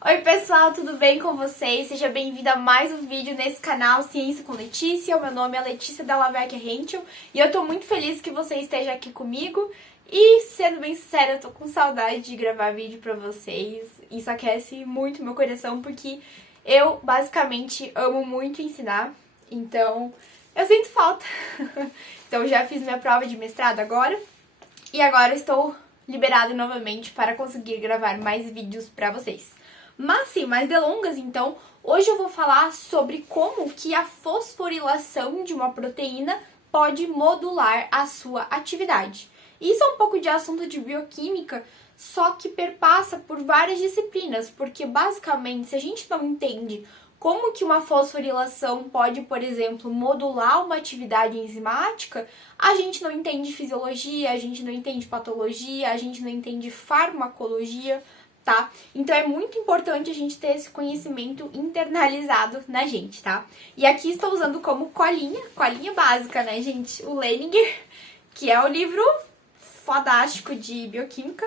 Oi pessoal, tudo bem com vocês? Seja bem-vindo a mais um vídeo nesse canal Ciência com Letícia. O meu nome é Letícia Dallavecchia Henschel e eu tô muito feliz que você esteja aqui comigo. E, sendo bem sincera, eu tô com saudade de gravar vídeo pra vocês. Isso aquece muito meu coração porque eu, basicamente, amo muito ensinar. Então, eu sinto falta. Então, já fiz minha prova de mestrado agora e agora estou liberada novamente para conseguir gravar mais vídeos pra vocês. Mas sem mais delongas, então, hoje eu vou falar sobre como que a fosforilação de uma proteína pode modular a sua atividade. Isso é um pouco de assunto de bioquímica, só que perpassa por várias disciplinas, porque basicamente, se a gente não entende como que uma fosforilação pode, por exemplo, modular uma atividade enzimática, a gente não entende fisiologia, a gente não entende patologia, a gente não entende farmacologia, tá? Então é muito importante a gente ter esse conhecimento internalizado na gente, tá? E aqui estou usando como colinha básica, né, gente? O Leninger, que é o livro fodástico de bioquímica.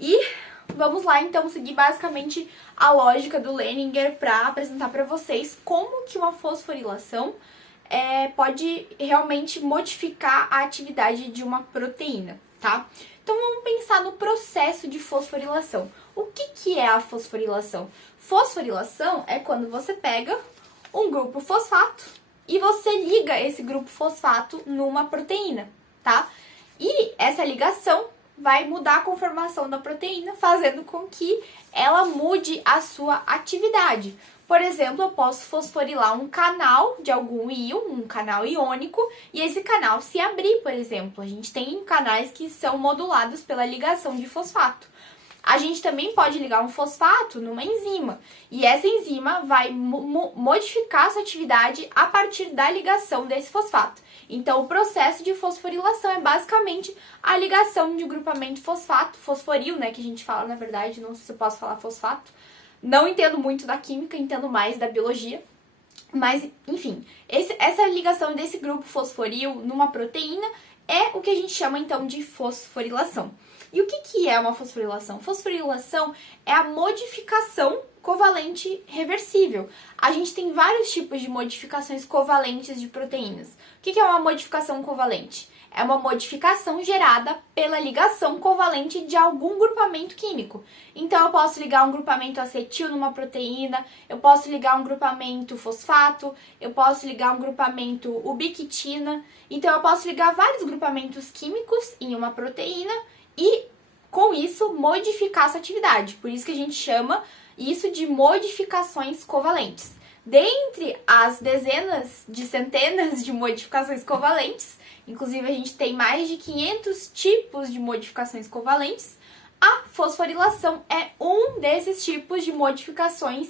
E vamos lá, então, seguir basicamente a lógica do Leninger para apresentar para vocês como que uma fosforilação pode realmente modificar a atividade de uma proteína, tá? Então vamos pensar no processo de fosforilação. O que é a fosforilação? Fosforilação é quando você pega um grupo fosfato e você liga esse grupo fosfato numa proteína, tá? E essa ligação vai mudar a conformação da proteína, fazendo com que ela mude a sua atividade. Por exemplo, eu posso fosforilar um canal de algum íon, um canal iônico, e esse canal se abrir, por exemplo. A gente tem canais que são modulados pela ligação de fosfato. A gente também pode ligar um fosfato numa enzima, e essa enzima vai modificar a sua atividade a partir da ligação desse fosfato. Então, o processo de fosforilação é basicamente a ligação de grupamento fosfato, fosforil, né, que a gente fala, na verdade, não sei se eu posso falar fosfato. Não entendo muito da química, entendo mais da biologia. Mas, enfim, essa ligação desse grupo fosforil numa proteína é o que a gente chama, então, de fosforilação. E o que é uma fosforilação? Fosforilação é a modificação covalente reversível. A gente tem vários tipos de modificações covalentes de proteínas. O que é uma modificação covalente? É uma modificação gerada pela ligação covalente de algum grupamento químico. Então, eu posso ligar um grupamento acetil numa proteína, eu posso ligar um grupamento fosfato, eu posso ligar um grupamento ubiquitina. Então, eu posso ligar vários grupamentos químicos em uma proteína e, com isso, modificar essa atividade. Por isso que a gente chama isso de modificações covalentes. Dentre as dezenas de centenas de modificações covalentes, inclusive a gente tem mais de 500 tipos de modificações covalentes, a fosforilação é um desses tipos de modificações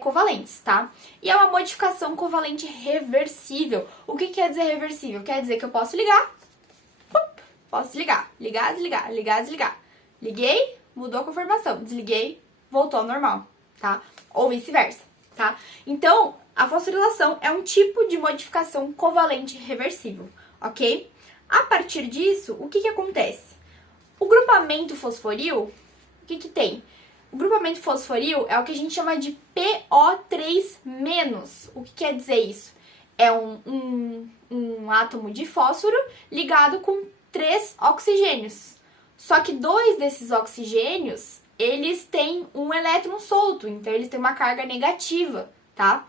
covalentes, tá? E é uma modificação covalente reversível. O que quer dizer reversível? Quer dizer que eu posso ligar, posso desligar, ligar, desligar, ligar, desligar. Liguei, mudou a conformação, desliguei, voltou ao normal, tá? Ou vice-versa, tá? Então, a fosforilação é um tipo de modificação covalente reversível, ok? A partir disso, o que acontece? O grupamento fosforil, o que tem? O grupamento fosforil é o que a gente chama de PO3-. O que quer dizer isso? É um átomo de fósforo ligado com 3 oxigênios. Só que 2 desses oxigênios, eles têm um elétron solto, então eles têm uma carga negativa, tá?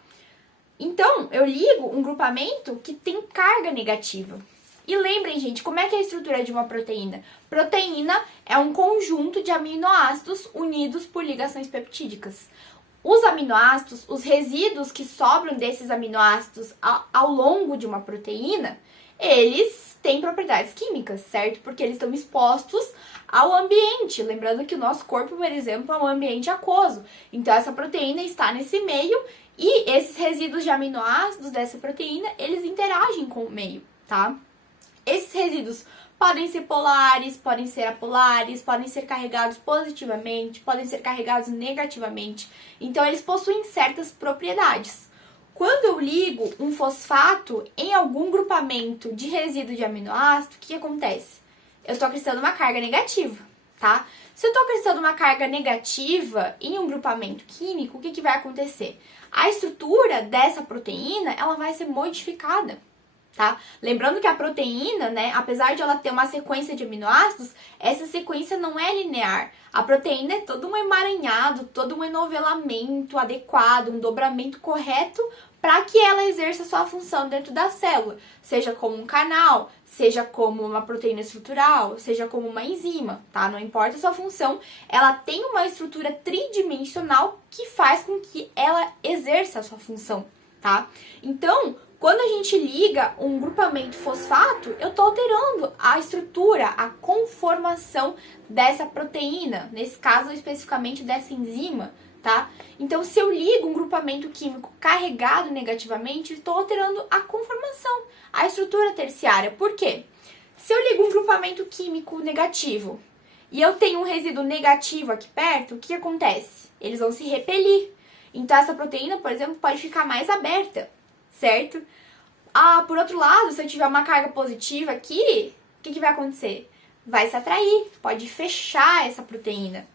Então, eu ligo um grupamento que tem carga negativa. E lembrem, gente, como é que é a estrutura de uma proteína? Proteína é um conjunto de aminoácidos unidos por ligações peptídicas. Os aminoácidos, os resíduos que sobram desses aminoácidos ao longo de uma proteína, eles têm propriedades químicas, certo? Porque eles estão expostos ao ambiente. Lembrando que o nosso corpo, por exemplo, é um ambiente aquoso. Então, essa proteína está nesse meio e esses resíduos de aminoácidos dessa proteína, eles interagem com o meio, tá? Esses resíduos podem ser polares, podem ser apolares, podem ser carregados positivamente, podem ser carregados negativamente. Então, eles possuem certas propriedades. Quando eu ligo um fosfato em algum grupamento de resíduo de aminoácido, o que acontece? Eu estou acrescentando uma carga negativa, tá? Se eu tô acrescentando uma carga negativa em um grupamento químico, o que vai acontecer? A estrutura dessa proteína, ela vai ser modificada, tá? Lembrando que a proteína, né, apesar de ela ter uma sequência de aminoácidos, essa sequência não é linear. A proteína é todo um emaranhado, todo um enovelamento adequado, um dobramento correto para que ela exerça sua função dentro da célula, seja como um canal, seja como uma proteína estrutural, seja como uma enzima, tá? Não importa a sua função, ela tem uma estrutura tridimensional que faz com que ela exerça a sua função, tá? Então, quando a gente liga um grupamento fosfato, eu estou alterando a estrutura, a conformação dessa proteína, nesse caso especificamente dessa enzima, tá? Então, se eu ligo um grupamento químico carregado negativamente, estou alterando a conformação, a estrutura terciária. Por quê? Se eu ligo um grupamento químico negativo e eu tenho um resíduo negativo aqui perto, o que acontece? Eles vão se repelir. Então, essa proteína, por exemplo, pode ficar mais aberta, certo? Por outro lado, se eu tiver uma carga positiva aqui, o que vai acontecer? Vai se atrair, pode fechar essa proteína,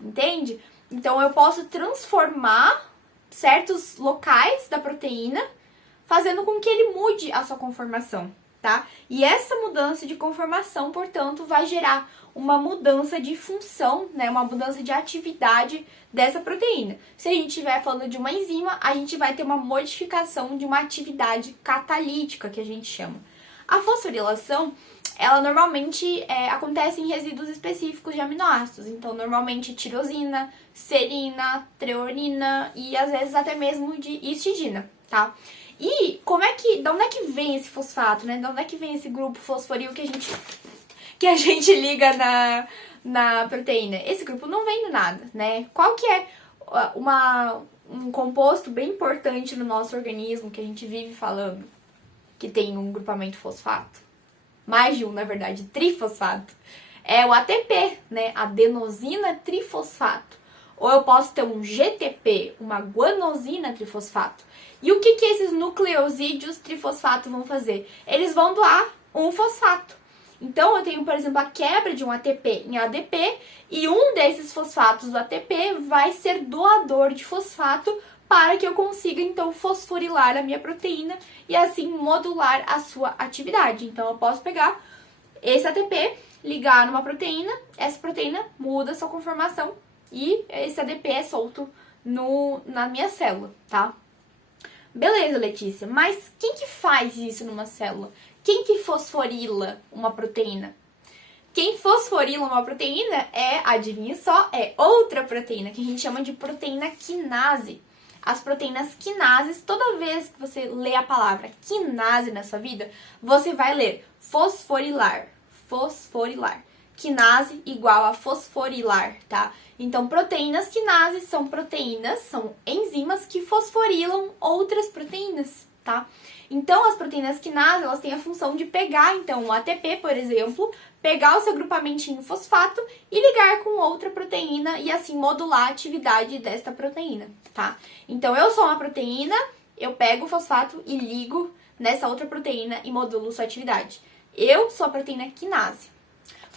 entende? Então, eu posso transformar certos locais da proteína, fazendo com que ele mude a sua conformação, tá? E essa mudança de conformação, portanto, vai gerar uma mudança de função, né? Uma mudança de atividade dessa proteína. Se a gente estiver falando de uma enzima, a gente vai ter uma modificação de uma atividade catalítica, que a gente chama. A fosforilação, ela normalmente acontece em resíduos específicos de aminoácidos. Então, normalmente tirosina, serina, treonina e às vezes até mesmo de histidina, tá? E de onde é que vem esse fosfato, né? De onde é que vem esse grupo fosforil que a gente liga na proteína? Esse grupo não vem do nada, né? Qual que é um composto bem importante no nosso organismo que a gente vive falando que tem um grupamento fosfato? Mais de um, na verdade, trifosfato. É o ATP, né? Adenosina trifosfato. Ou eu posso ter um GTP, uma guanosina trifosfato. E o que esses nucleosídeos trifosfato vão fazer? Eles vão doar um fosfato. Então, eu tenho, por exemplo, a quebra de um ATP em ADP, e um desses fosfatos do ATP vai ser doador de fosfato para que eu consiga, então, fosforilar a minha proteína e, assim, modular a sua atividade. Então, eu posso pegar esse ATP, ligar numa proteína, essa proteína muda a sua conformação e esse ADP é solto na minha célula, tá? Beleza, Letícia, mas quem que faz isso numa célula? Quem que fosforila uma proteína? Quem fosforila uma proteína adivinha só, é outra proteína, que a gente chama de proteína quinase. As proteínas quinases, toda vez que você lê a palavra quinase na sua vida, você vai ler fosforilar, fosforilar. Quinase igual a fosforilar, tá? Então, proteínas quinases são proteínas, são enzimas que fosforilam outras proteínas, tá? Então, as proteínas quinases, elas têm a função de pegar, então, o ATP, por exemplo, pegar o seu grupamentinho fosfato e ligar com outra proteína e, assim, modular a atividade desta proteína, tá? Então, eu sou uma proteína, eu pego o fosfato e ligo nessa outra proteína e modulo sua atividade. Eu sou a proteína quinase.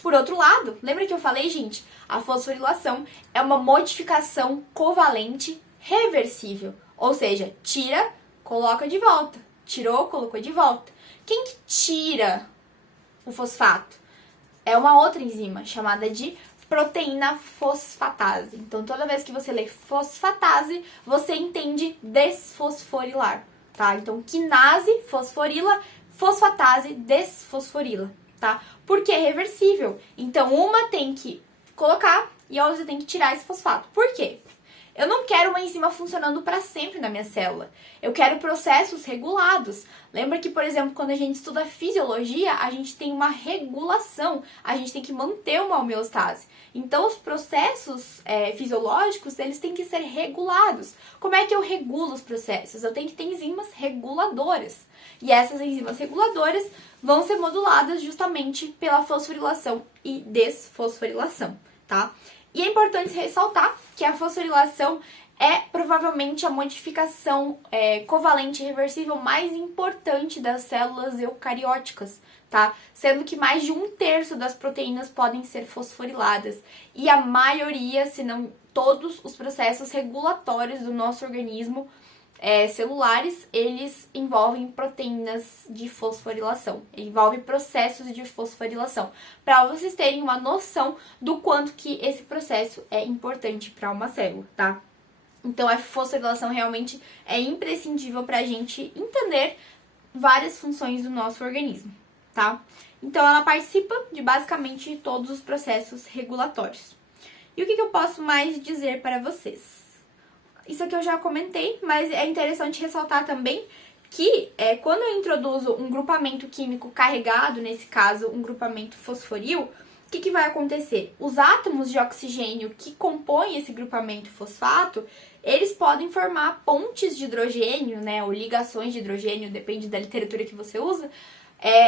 Por outro lado, lembra que eu falei, gente? A fosforilação é uma modificação covalente reversível. Ou seja, tira, coloca de volta. Tirou, colocou de volta. Quem que tira o fosfato? É uma outra enzima chamada de proteína fosfatase. Então, toda vez que você lê fosfatase, você entende desfosforilar, tá? Então, quinase fosforila, fosfatase desfosforila, tá? Porque é reversível. Então, uma tem que colocar e a outra tem que tirar esse fosfato. Por quê? Eu não quero uma enzima funcionando para sempre na minha célula. Eu quero processos regulados. Lembra que, por exemplo, quando a gente estuda fisiologia, a gente tem uma regulação. A gente tem que manter uma homeostase. Então, os processos fisiológicos, eles têm que ser regulados. Como é que eu regulo os processos? Eu tenho que ter enzimas reguladoras. E essas enzimas reguladoras vão ser moduladas justamente pela fosforilação e desfosforilação, tá? E é importante ressaltar que a fosforilação é provavelmente a modificação covalente reversível mais importante das células eucarióticas, tá? Sendo que mais de 1/3 das proteínas podem ser fosforiladas. E a maioria, se não todos os processos regulatórios do nosso organismo celulares, eles envolvem proteínas de fosforilação, envolvem processos de fosforilação, para vocês terem uma noção do quanto que esse processo é importante para uma célula, tá? Então, a fosforilação realmente é imprescindível para a gente entender várias funções do nosso organismo, tá? Então, ela participa de basicamente todos os processos regulatórios. E o que eu posso mais dizer para vocês? Isso aqui eu já comentei, mas é interessante ressaltar também que quando eu introduzo um grupamento químico carregado, nesse caso um grupamento fosforil, o que vai acontecer? Os átomos de oxigênio que compõem esse grupamento fosfato, eles podem formar pontes de hidrogênio, né, ou ligações de hidrogênio, depende da literatura que você usa.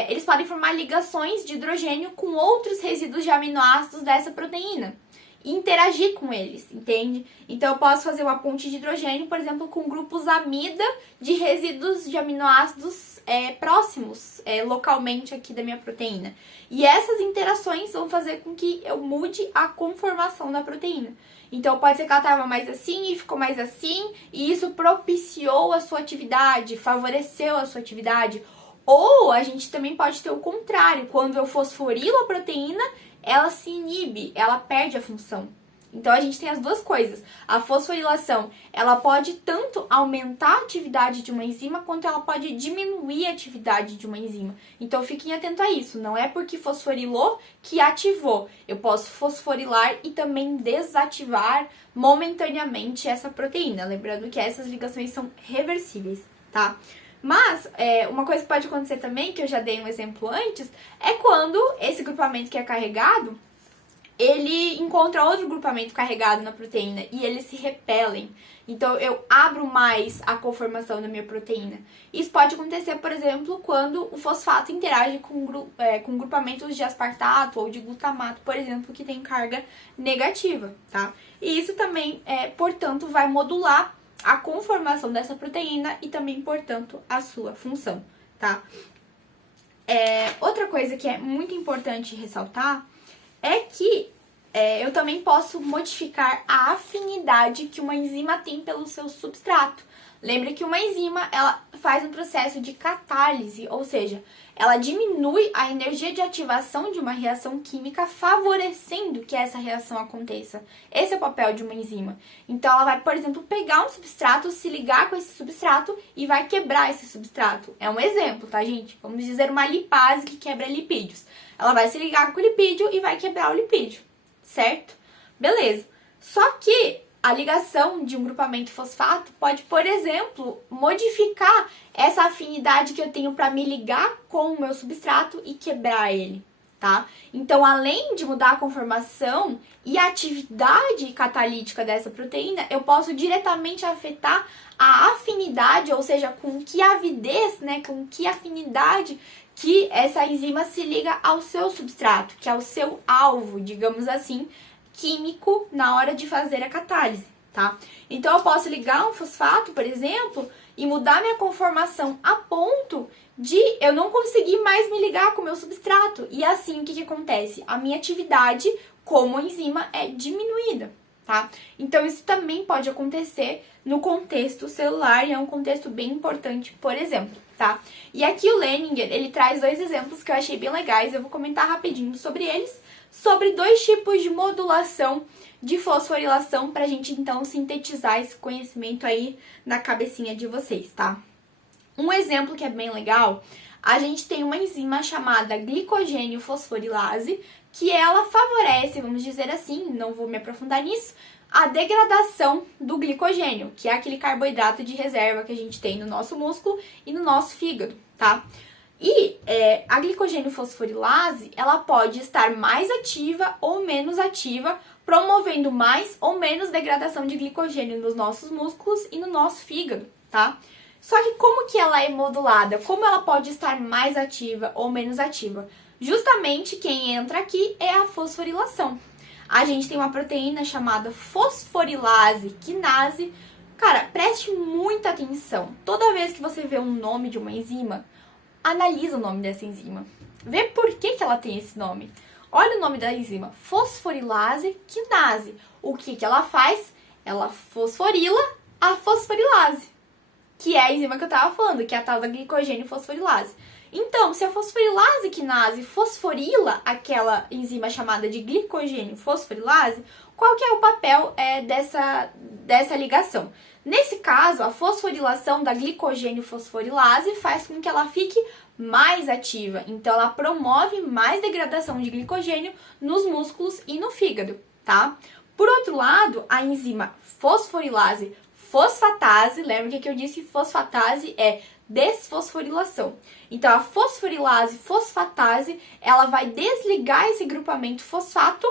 Eles podem formar ligações de hidrogênio com outros resíduos de aminoácidos dessa proteína e interagir com eles, entende? Então, eu posso fazer uma ponte de hidrogênio, por exemplo, com grupos amida de resíduos de aminoácidos próximos, localmente aqui da minha proteína. E essas interações vão fazer com que eu mude a conformação da proteína. Então, pode ser que ela estava mais assim e ficou mais assim, e isso propiciou a sua atividade, favoreceu a sua atividade. Ou a gente também pode ter o contrário, quando eu fosforilo a proteína, ela se inibe, ela perde a função. Então, a gente tem as duas coisas. A fosforilação, ela pode tanto aumentar a atividade de uma enzima, quanto ela pode diminuir a atividade de uma enzima. Então, fiquem atentos a isso. Não é porque fosforilou que ativou. Eu posso fosforilar e também desativar momentaneamente essa proteína. Lembrando que essas ligações são reversíveis, tá? Mas, uma coisa que pode acontecer também, que eu já dei um exemplo antes, é quando esse grupamento que é carregado, ele encontra outro grupamento carregado na proteína e eles se repelem. Então, eu abro mais a conformação da minha proteína. Isso pode acontecer, por exemplo, quando o fosfato interage com grupamentos de aspartato ou de glutamato, por exemplo, que tem carga negativa, tá? E isso também, portanto, vai modular a conformação dessa proteína e também, portanto, a sua função, tá? Outra coisa que é muito importante ressaltar é que eu também posso modificar a afinidade que uma enzima tem pelo seu substrato. Lembre que uma enzima, ela faz um processo de catálise, ou seja, ela diminui a energia de ativação de uma reação química, favorecendo que essa reação aconteça. Esse é o papel de uma enzima. Então, ela vai, por exemplo, pegar um substrato, se ligar com esse substrato e vai quebrar esse substrato. É um exemplo, tá, gente? Vamos dizer uma lipase que quebra lipídios. Ela vai se ligar com o lipídio e vai quebrar o lipídio, certo? Beleza. Só que a ligação de um grupamento fosfato pode, por exemplo, modificar essa afinidade que eu tenho para me ligar com o meu substrato e quebrar ele, tá? Então, além de mudar a conformação e a atividade catalítica dessa proteína, eu posso diretamente afetar a afinidade, ou seja, com que avidez, né, com que afinidade que essa enzima se liga ao seu substrato, que é o seu alvo, digamos assim, químico na hora de fazer a catálise, tá? Então, eu posso ligar um fosfato, por exemplo, e mudar minha conformação a ponto de eu não conseguir mais me ligar com o meu substrato. E assim, o que acontece? A minha atividade como enzima é diminuída, tá? Então, isso também pode acontecer no contexto celular e é um contexto bem importante, por exemplo, tá? E aqui o Leninger, ele traz 2 exemplos que eu achei bem legais, eu vou comentar rapidinho sobre eles, sobre 2 tipos de modulação de fosforilação para a gente, então, sintetizar esse conhecimento aí na cabecinha de vocês, tá? Um exemplo que é bem legal, a gente tem uma enzima chamada glicogênio fosforilase, que ela favorece, vamos dizer assim, não vou me aprofundar nisso, a degradação do glicogênio, que é aquele carboidrato de reserva que a gente tem no nosso músculo e no nosso fígado, tá? E a glicogênio fosforilase, ela pode estar mais ativa ou menos ativa, promovendo mais ou menos degradação de glicogênio nos nossos músculos e no nosso fígado, tá? Só que como que ela é modulada? Como ela pode estar mais ativa ou menos ativa? Justamente quem entra aqui é a fosforilação. a gente tem uma proteína chamada fosforilase quinase. Cara, preste muita atenção. Toda vez que você vê um nome de uma enzima, analisa o nome dessa enzima. Vê por que ela tem esse nome. Olha o nome da enzima, fosforilase quinase. O que ela faz? Ela fosforila a fosforilase, que é a enzima que eu tava falando, que é a tal da glicogênio fosforilase. Então, se a fosforilase quinase fosforila aquela enzima chamada de glicogênio fosforilase, qual que é o papel dessa ligação? Nesse caso, a fosforilação da glicogênio fosforilase faz com que ela fique mais ativa. Então, ela promove mais degradação de glicogênio nos músculos e no fígado, tá? Por outro lado, a enzima fosforilase fosfatase, lembra que eu disse fosfatase é desfosforilação. Então, a fosforilase fosfatase, ela vai desligar esse grupamento fosfato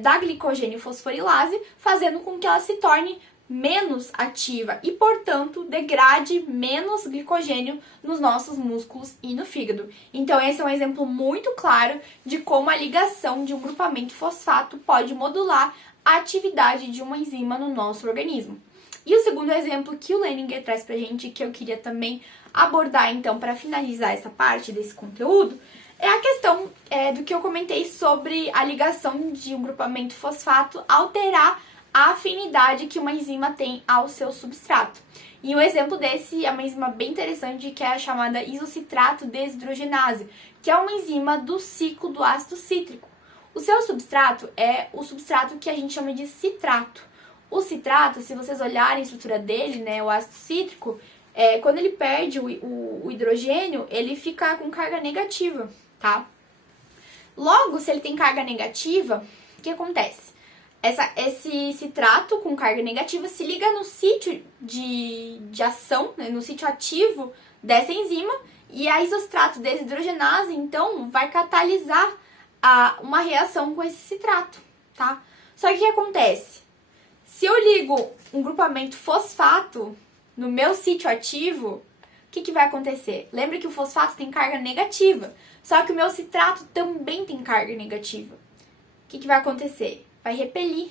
da glicogênio fosforilase, fazendo com que ela se torne menos ativa e, portanto, degrade menos glicogênio nos nossos músculos e no fígado. Então, esse é um exemplo muito claro de como a ligação de um grupamento fosfato pode modular a atividade de uma enzima no nosso organismo. E o segundo exemplo que o Leninger traz pra gente, que eu queria também abordar, então, para finalizar essa parte desse conteúdo, é a questão do que eu comentei sobre a ligação de um grupamento fosfato alterar a afinidade que uma enzima tem ao seu substrato. E um exemplo desse é uma enzima bem interessante, que é a chamada isocitrato desidrogenase, que é uma enzima do ciclo do ácido cítrico. O seu substrato é o substrato que a gente chama de citrato. O citrato, se vocês olharem a estrutura dele, né, o ácido cítrico, quando ele perde o hidrogênio, ele fica com carga negativa, tá? Logo, se ele tem carga negativa, o que acontece? Esse citrato com carga negativa se liga no sítio de ação, né, no sítio ativo dessa enzima, e a isocitrato desidrogenase, então, vai catalisar uma reação com esse citrato, tá? Só que o que acontece? Se eu ligo um grupamento fosfato no meu sítio ativo, o que vai acontecer? Lembra que o fosfato tem carga negativa, só que o meu citrato também tem carga negativa. O que vai acontecer? Vai repelir.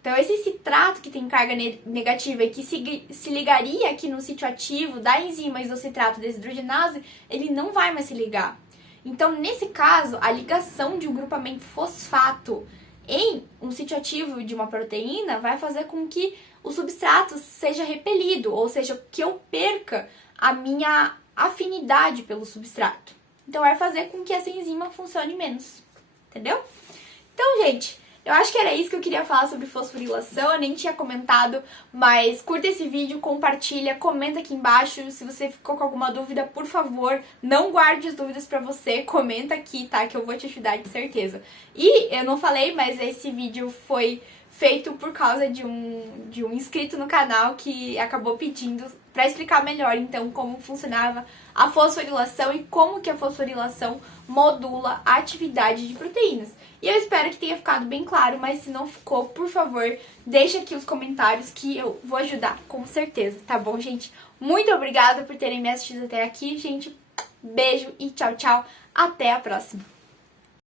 Então, esse citrato que tem carga negativa e que se ligaria aqui no sítio ativo da enzima isocitrato desidrogenase, ele não vai mais se ligar. Então, nesse caso, a ligação de um grupamento fosfato em um sítio ativo de uma proteína vai fazer com que o substrato seja repelido, ou seja, que eu perca a minha afinidade pelo substrato. Então, vai fazer com que essa enzima funcione menos, entendeu? Então, gente, eu acho que era isso que eu queria falar sobre fosforilação, eu nem tinha comentado, mas curta esse vídeo, compartilha, comenta aqui embaixo, se você ficou com alguma dúvida, por favor, não guarde as dúvidas pra você, comenta aqui, tá, que eu vou te ajudar de certeza. E eu não falei, mas esse vídeo foi feito por causa de um inscrito no canal que acabou pedindo para explicar melhor, então, como funcionava a fosforilação e como que a fosforilação modula a atividade de proteínas. E eu espero que tenha ficado bem claro, mas se não ficou, por favor, deixa aqui os comentários que eu vou ajudar, com certeza, tá bom, gente? Muito obrigada por terem me assistido até aqui, gente. Beijo e tchau, tchau. Até a próxima.